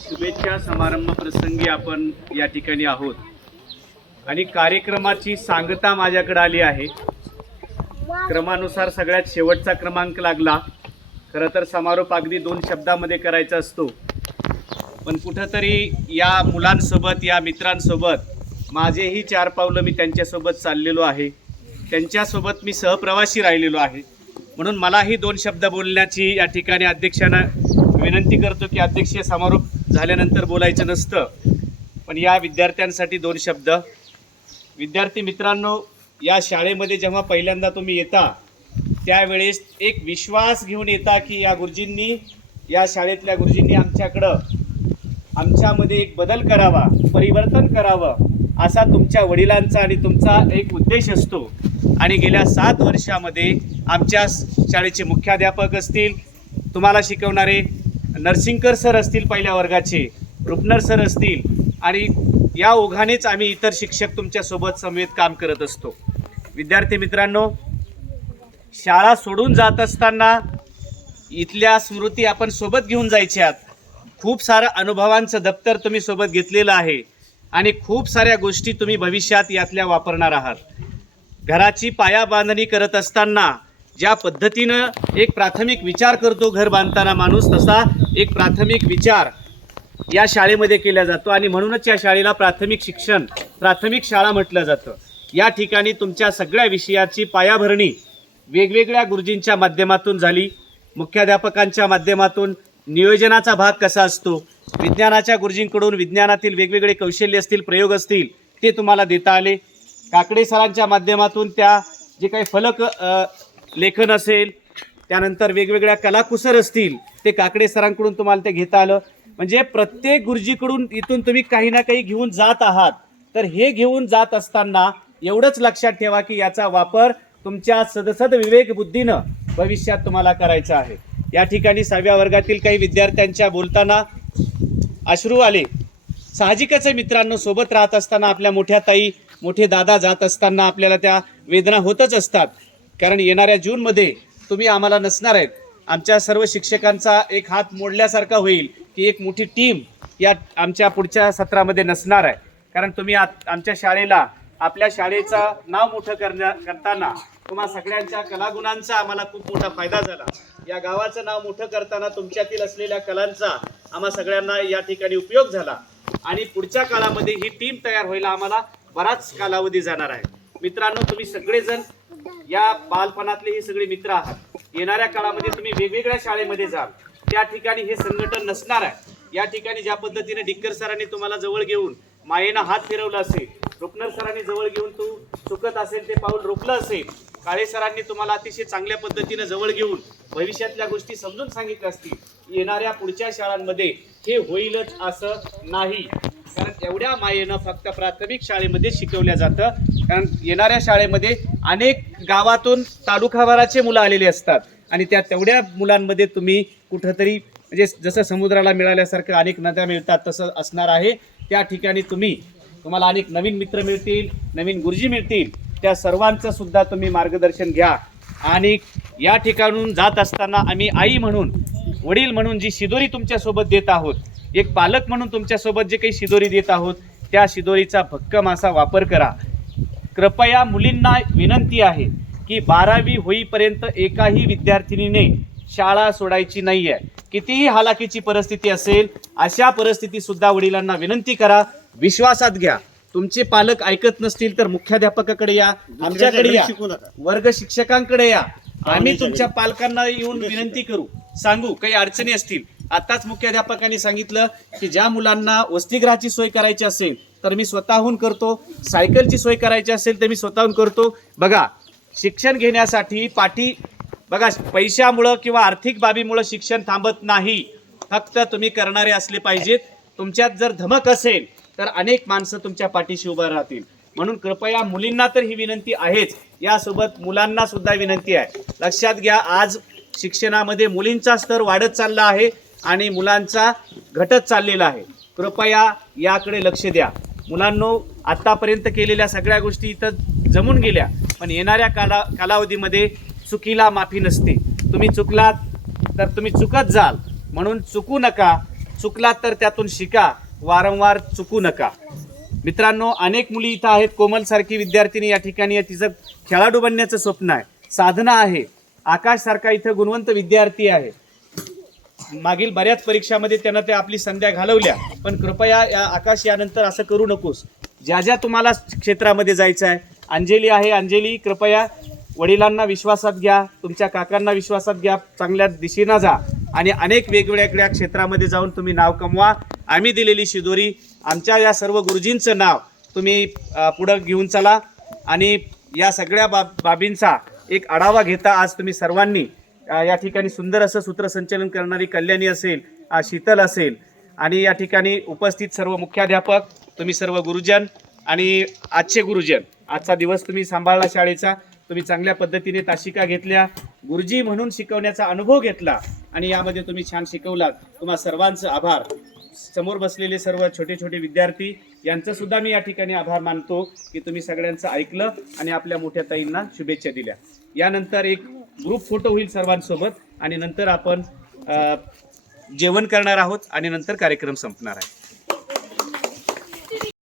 शुभेच्छा समारंभ प्रसंगी आपण या ठिकाणी आहोत. आणि कार्यक्रमाची सांगता माझ्याकडे आली आहे. क्रमानुसार सगळ्यात शेवटचा क्रमांक लागला. खरं तर समारोप अगदी दोन शब्दामध्ये करायचा असतो. पण कुठंतरी या मुलांसोबत या मित्रांसोबत माझेही चार पावलं मी त्यांच्यासोबत चाललेलो आहे. त्यांच्यासोबत मी सहप्रवासी राहिलेलो आहे. म्हणून मलाही दोन शब्द बोलण्याची या ठिकाणी अध्यक्षांना विनंती करतो की अध्यक्षीय समारोप झाल्यानंतर बोलायचं नसतं. पण या विद्यार्थ्यांसाठी दोन शब्द. विद्यार्थी मित्रांनो या शाळेमध्ये जेव्हा पहिल्यांदा तुम्ही येता त्यावेळेस एक विश्वास घेऊन येता की या गुरुजींनी या शाळेतल्या गुरुजींनी आमच्याकडं आमच्यामध्ये एक बदल करावा परिवर्तन करावं असा तुमच्या वडिलांचा आणि तुमचा एक उद्देश असतो. आणि गेल्या सात वर्षामध्ये आमच्या शाळेचे मुख्याध्यापक असतील तुम्हाला शिकवणारे नरसिंगकर सर असतील पहिल्या वर्गाचे रुपनर सर असतील आणि या ओघानेच आम्ही इतर शिक्षक तुमच्यासोबत समवेत काम करत असतो. विद्यार्थी मित्रांनो शाळा सोडून जात असताना इथल्या स्मृती आपण सोबत घेऊन जायच्यात खूप सारं अनुभवांचं दप्तर तुम्ही सोबत घेतलेलं आहे आणि खूप साऱ्या गोष्टी तुम्ही भविष्यात यातल्या वापरणार आहात. घराची पाया बांधणी करत असताना ज्या पद्धतीनं एक प्राथमिक विचार करतो घर बांधताना माणूस तसा एक प्राथमिक विचार या शाळेमध्ये केला जातो आणि म्हणूनच या शाळेला प्राथमिक शिक्षण प्राथमिक शाळा म्हटलं जातं. या ठिकाणी तुमच्या सगळ्या विषयाची पायाभरणी वेगवेगळ्या गुरुजींच्या माध्यमातून झाली. मुख्याध्यापकांच्या माध्यमातून नियोजनाचा भाग कसा असतो विज्ञानाच्या गुरुजींकडून विज्ञानातील वेगवेगळे कौशल्य असतील प्रयोग असतील ते तुम्हाला देता आले. काकडे सरांच्या माध्यमातून त्या जे काही फलक लेखन असेल त्यानंतर वेगवेगळ्या कलाकुसर असतील ते काकडे सरांकडून तुम्हाला ते घेता आलं. म्हणजे प्रत्येक गुरुजीकडून इथून तुम्ही काही ना काही घेऊन जात आहात. तर हे घेऊन जात असताना एवढंच लक्षात ठेवा की याचा वापर तुमच्या सदसद विवेक बुद्धीनं भविष्यात तुम्हाला करायचा आहे. या ठिकाणी सहाव्या वर्गातील काही विद्यार्थ्यांच्या बोलताना अश्रू आले. साहजिकच आहे मित्रांनो सोबत राहत असताना आपल्या मोठ्या ताई मोठे दादा जात असताना आपल्याला त्या वेदना होतच असतात. कारण येणाऱ्या जूनमध्ये तुम्ही आम्हाला नसणार आहेत. आमच्या सर्व शिक्षकांचा एक हात मोडल्यासारखा होईल की एक मोठी टीम या आमच्या पुढच्या सत्रामध्ये नसणार आहे. कारण तुम्ही आत- आमच्या शाळेला आपल्या शाळेचं नाव मोठं करण्या करताना तुम्हा सगळ्यांच्या कलागुणांचा आम्हाला खूप मोठा फायदा झाला. या गावाचं नाव मोठं करताना तुमच्यातील असलेल्या कलांचा आम्हा सगळ्यांना या ठिकाणी उपयोग झाला. आणि पुढच्या काळामध्ये ही टीम तयार व्हायला आम्हाला बराच कालावधी जाणार आहे. मित्रांनो तुम्ही सगळेजण या बालपणातले ही सगळे मित्र आहात. येणाऱ्या काळामध्ये तुम्ही वेगवेगळ्या शाळेमध्ये जाल. त्या ठिकाणी हे संघटन नसणार आहे. या ठिकाणी ज्या पद्धतीने डिक्कर सरांनी तुम्हाला जवळ घेऊन मायेनं हात फिरवला असेल रुपनर सरांनी जवळ घेऊन तू चुकत असेल ते पाऊल रोखलं असेल काळे सरांनी तुम्हाला अतिशय चांगल्या पद्धतीनं जवळ घेऊन भविष्यातल्या गोष्टी समजून सांगितल्या असतील येणाऱ्या पुढच्या शाळांमध्ये हे होईलच असं नाही. कारण एवढ्या मायेनं फक्त प्राथमिक शाळेमध्ये शिकवल्या जातं. कारण येणाऱ्या शाळेमध्ये अनेक गावातून तालुकाभराचे मुलं आलेले असतात. आणि त्या तेवढ्या मुलांमध्ये तुम्ही कुठंतरी म्हणजे जसं समुद्राला मिळाल्यासारखं अनेक नद्या मिळतात तसं असणार आहे. त्या ठिकाणी तुम्ही तुम्हाला अनेक नवीन मित्र मिळतील नवीन गुरुजी मिळतील. त्या सर्वांचं सुद्धा तुम्ही मार्गदर्शन घ्या. आणि या ठिकाणून जात असताना आम्ही आई म्हणून वडील म्हणून जी शिदोरी तुमच्यासोबत देत आहोत एक पालक म्हणून तुमच्यासोबत जे काही शिदोरी देत आहोत त्या शिदोरीचा भक्कम असा वापर करा. कृपया मुलींना विनंती आहे की बारावी होईपर्यंत एकाही विद्यार्थिनीने शाळा सोडायची नाही आहे कितीही हालाकीची परिस्थिती असेल अशा परिस्थितीत सुद्धा वडिलांना विनंती करा. विश्वासात घ्या. तुमचे पालक ऐकत नसतील तर मुख्याध्यापकाकडे या आमच्याकडे या वर्ग शिक्षकांकडे या. आम्ही तुमच्या पालकांना येऊन विनंती करू. सांगू काही अडचणी असतील. आताच मुख्याध्यापकांनी सांगितलं की ज्या मुलांना वसतिगृहाची सोय करायची असेल तर मी स्वतःहून करतो. सायकलची सोय करायची असेल तर मी स्वतःहून करतो. बघा शिक्षण घेण्यासाठी पाठी बघा पैशामुळं किंवा आर्थिक बाबीमुळं शिक्षण थांबत नाही. फक्त तुम्ही करणारे असले पाहिजेत. तुमच्यात जर धमक असेल तर अनेक माणसं तुमच्या पाठीशी उभं राहतील. म्हणून कृपया मुलींना तर ही विनंती आहेच. यासोबत मुलांना सुद्धा विनंती आहे. लक्षात घ्या आज शिक्षणामध्ये मुलींचा स्तर वाढत चालला आहे आणि मुलांचा घटत चाललेला आहे. कृपया याकडे लक्ष द्या. मुलांनो आत्तापर्यंत केलेल्या सगळ्या गोष्टी इथं जमून गेल्या पण येणाऱ्या काला कालावधीमध्ये चुकीला माफी नसते. तुम्ही चुकलात तर तुम्ही चुकत जाल. म्हणून चुकू नका. चुकलात तर त्यातून शिका. वारंवार चुकू नका. मित्रांनो अनेक मुली इथं आहेत. कोमलसारखी विद्यार्थिनी या ठिकाणी तिचं खेळाडू बनण्याचं स्वप्न आहे. साधना आहे. आकाशसारखा इथं गुणवंत विद्यार्थी आहे. मागील बऱ्याच परीक्षामध्ये त्यांना ते आपली संध्या घालवल्या. पण कृपया या आकाश यानंतर असं करू नकोस. ज्या ज्या तुम्हाला क्षेत्रामध्ये जायचं आहे अंजली आहे अंजली कृपया वडिलांना विश्वासात घ्या तुमच्या काकांना विश्वासात घ्या चांगल्या दिशेनं जा आणि अनेक वेगवेगळ्या क्षेत्रामध्ये जाऊन तुम्ही नाव कमवा. आम्ही दिलेली शिदोरी आमच्या या सर्व गुरुजींचं नाव तुम्ही पुढं घेऊन चला आणि या सगळ्या बाब बाबींचा एक आढावा घेता आज तुम्ही सर्वांनी. या ठिकाणी सुंदर असं सूत्रसंचलन करणारी कल्याणी असेल शीतल असेल आणि या ठिकाणी उपस्थित सर्व मुख्याध्यापक तुम्ही सर्व गुरुजन आणि आजचे गुरुजन. आजचा दिवस तुम्ही सांभाळला शाळेचा तुम्ही चांगल्या पद्धतीने ताशिका घेतल्या गुरुजी म्हणून शिकवण्याचा अनुभव घेतला आणि यामध्ये तुम्ही छान शिकवलात. तुम्हा सर्वांचं आभार. समोर बसलेले सर्व छोटे छोटे विद्यार्थी यांचं सुद्धा मी या ठिकाणी आभार मानतो की तुम्ही सगळ्यांचं ऐकलं आणि आपल्या मोठ्या ताईंना शुभेच्छा दिल्या. यानंतर एक ग्रुप फोटो होईल सर्वांसोबत आणि नंतर आपण जेवण करणार आहोत आणि नंतर कार्यक्रम संपणार आहे.